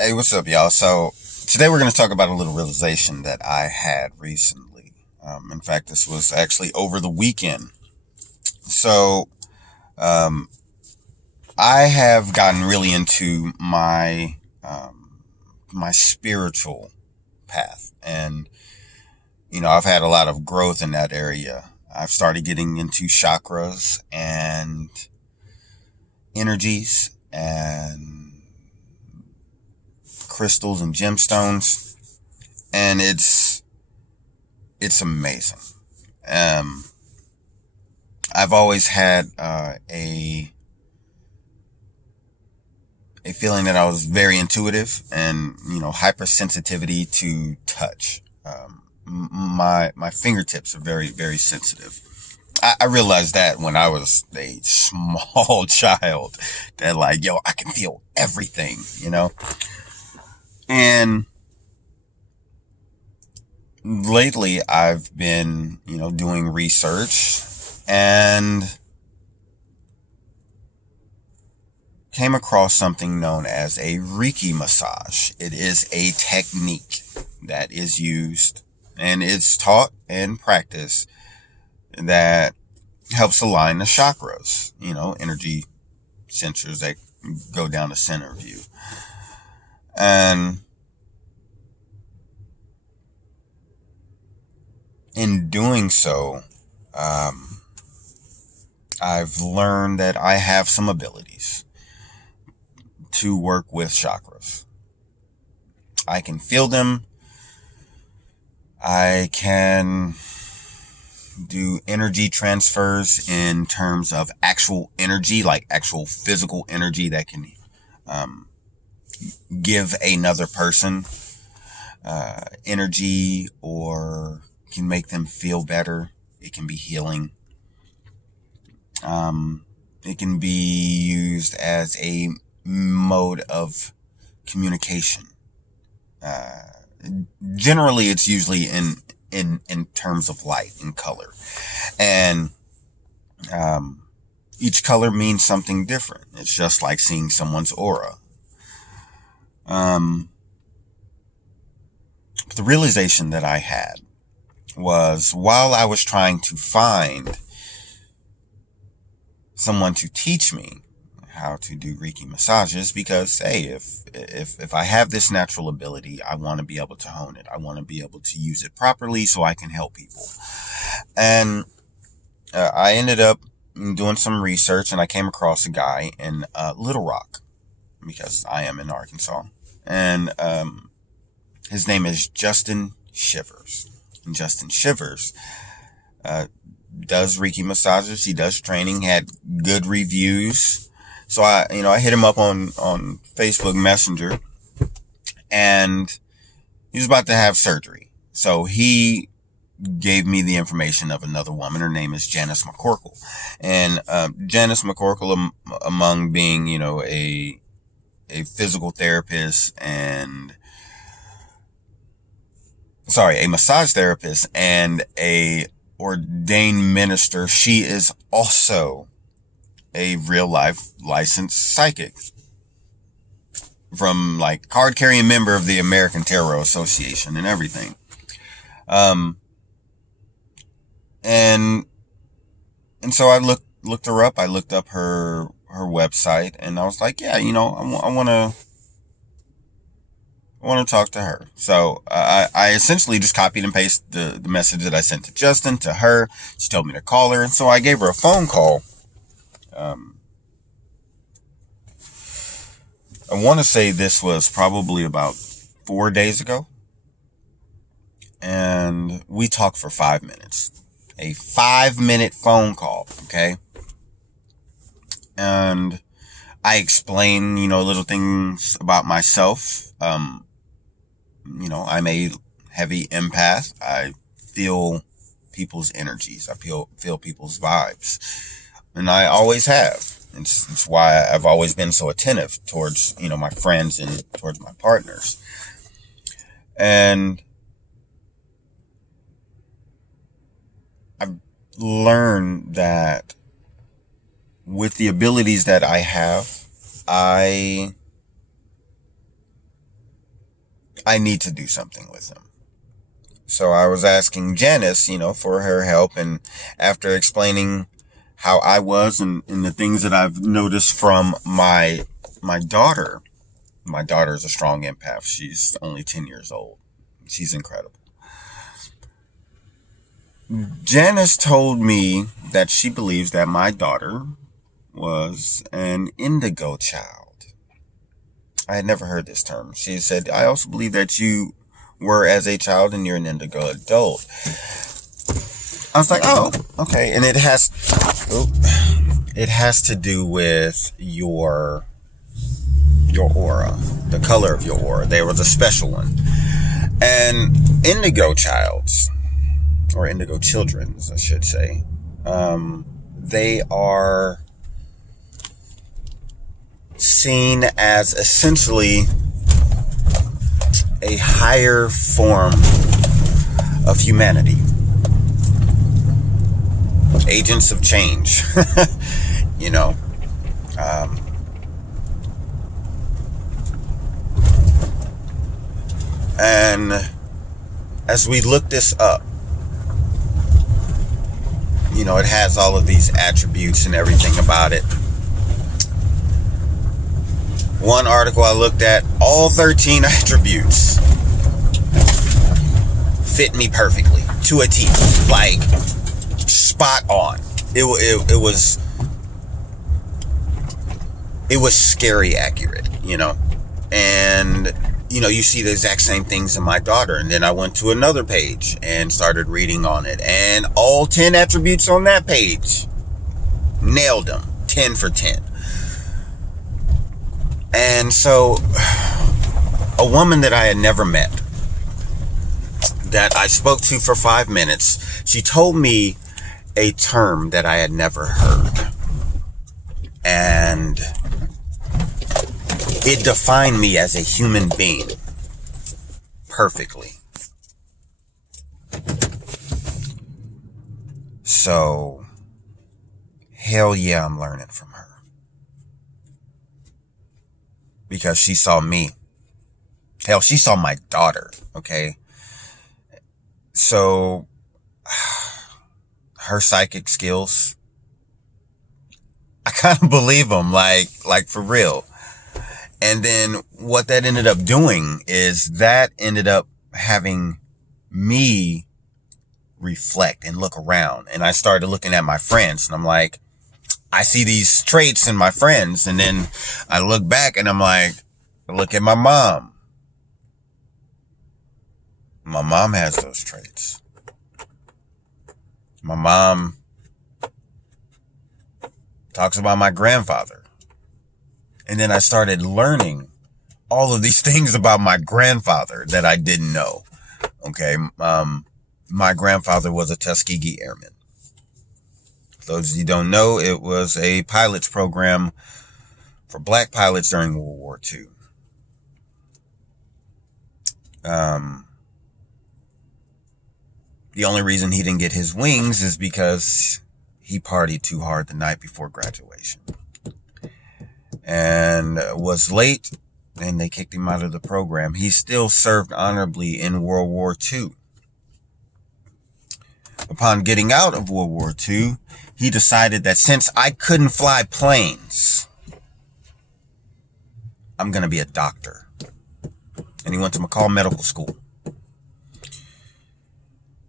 Hey, what's up, y'all? So, today we're going to talk about a little realization that I had recently. In fact, this was actually over the weekend. So, um, I have gotten really into my spiritual path, and I've had a lot of growth in that area. I've started getting into chakras and energies and crystals and gemstones, and it's amazing. Um, I've always had a feeling that I was very intuitive and hypersensitivity to touch. My fingertips are very sensitive. I realized that when I was a small child, that like, yo, I can feel everything. And lately I've been, doing research and came across something known as a Reiki massage. It is a technique that is used and it's taught and practiced that helps align the chakras, energy sensors that go down the center of you. And in doing so, I've learned that I have some abilities to work with chakras. I can feel them. I can do energy transfers in terms of actual energy, like actual physical energy that can give another person energy or can make them feel better. It can be healing. It can be used as a mode of communication. Generally, it's usually in terms of light and color, and each color means something different. It's just like seeing someone's aura. The realization that I had was while I was trying to find someone to teach me how to do Reiki massages, because hey, if I have this natural ability, I want to be able to hone it. I want to be able to use it properly so I can help people. And I ended up doing some research, and I came across a guy in Little Rock, because I am in Arkansas, and his name is Justin Shivers. And Justin Shivers does Reiki massages. He does training, had good reviews. So I hit him up on Facebook Messenger, and he was about to have surgery. So he gave me the information of another woman. Her name is Janice McCorkle. And Janice McCorkle, among being, a physical therapist and a massage therapist and a ordained minister, she is also a real life licensed psychic from like card carrying member of the American Tarot Association and everything. And so I looked her up. I looked up her website, and I was like, yeah, I want to talk to her. So I essentially just copied and pasted the message that I sent to Justin to her. She told me to call her, and so I gave her a phone call. I want to say this was probably about 4 days ago, and we talked for 5 minutes. A 5-minute phone call, okay? And I explain, little things about myself. I'm a heavy empath. I feel people's energies. I feel people's vibes. And I always have. It's why I've always been so attentive towards, my friends and towards my partners. And I've learned that with the abilities that I have, I I need to do something with him. So I was asking Janice, for her help. And after explaining how I was and the things that I've noticed from my daughter is a strong empath. She's only 10 years old. She's incredible. Janice told me that she believes that my daughter was an indigo child. I had never heard this term. She said, I also believe that you were as a child and you're an indigo adult. I was like, oh, okay. And it has to do with your aura, the color of your aura. There was a special one. And indigo childs, or indigo children, I should say, they are seen as essentially a higher form of humanity. Agents of change, and as we look this up, it has all of these attributes and everything about it. One article I looked at, all 13 attributes fit me perfectly to a T, like spot on. It was scary accurate, and you see the exact same things in my daughter. And then I went to another page and started reading on it, and all 10 attributes on that page, nailed them, 10 for 10. And so a woman that I had never met, that I spoke to for 5 minutes, she told me a term that I had never heard. And it defined me as a human being perfectly. So, hell yeah, I'm learning from her. Because she saw me. Hell, she saw my daughter, okay? So, her psychic skills, I kind of believe them, like for real. And then what that ended up doing is that ended up having me reflect and look around. And I started looking at my friends, and I'm like, I see these traits in my friends. And then I look back and I'm like, look at my mom. My mom has those traits. My mom talks about my grandfather. And then I started learning all of these things about my grandfather that I didn't know. Okay. My grandfather was a Tuskegee Airman. For those of you who don't know, it was a pilot's program for black pilots during World War II. The only reason he didn't get his wings is because he partied too hard the night before graduation and was late, and they kicked him out of the program. He still served honorably in World War II. Upon getting out of World War II, he decided that since I couldn't fly planes, I'm going to be a doctor. And he went to McCall Medical School.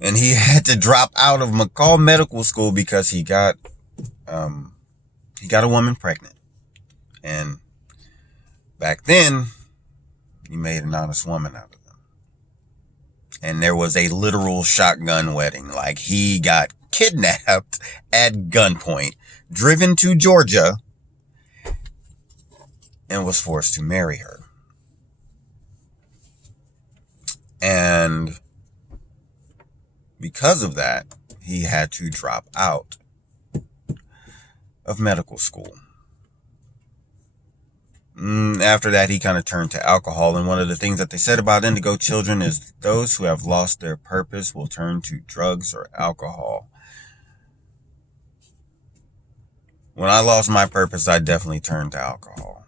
And he had to drop out of McCall Medical School because he got a woman pregnant. And back then, he made an honest woman out of them. And there was a literal shotgun wedding. Like, he got kidnapped at gunpoint, driven to Georgia, and was forced to marry her. And because of that, he had to drop out of medical school. After that, he kind of turned to alcohol. And one of the things that they said about indigo children is those who have lost their purpose will turn to drugs or alcohol. When I lost my purpose, I definitely turned to alcohol.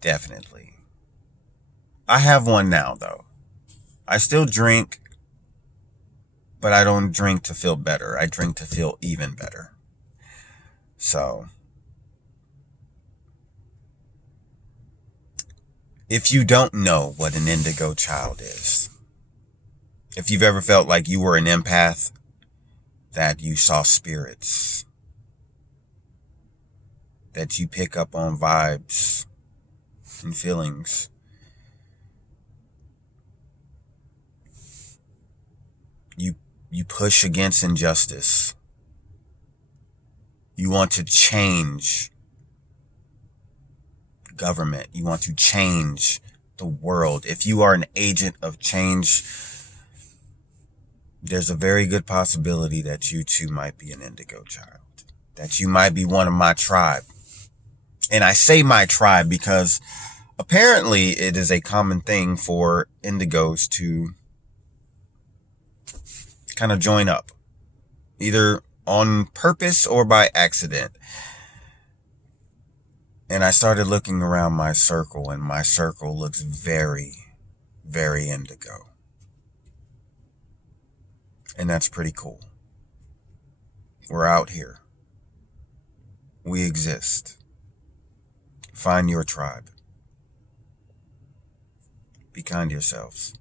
Definitely. I have one now, though. I still drink, but I don't drink to feel better. I drink to feel even better. So, if you don't know what an indigo child is, if you've ever felt like you were an empath, that you saw spirits, that you pick up on vibes and feelings, you push against injustice, you want to change government, you want to change the world. If you are an agent of change, there's a very good possibility that you too might be an indigo child, that you might be one of my tribe. And I say my tribe because apparently it is a common thing for indigos to kind of join up, either on purpose or by accident. And I started looking around my circle, and my circle looks very, very indigo. And that's pretty cool. We're out here. We exist. Find your tribe. Be kind to yourselves.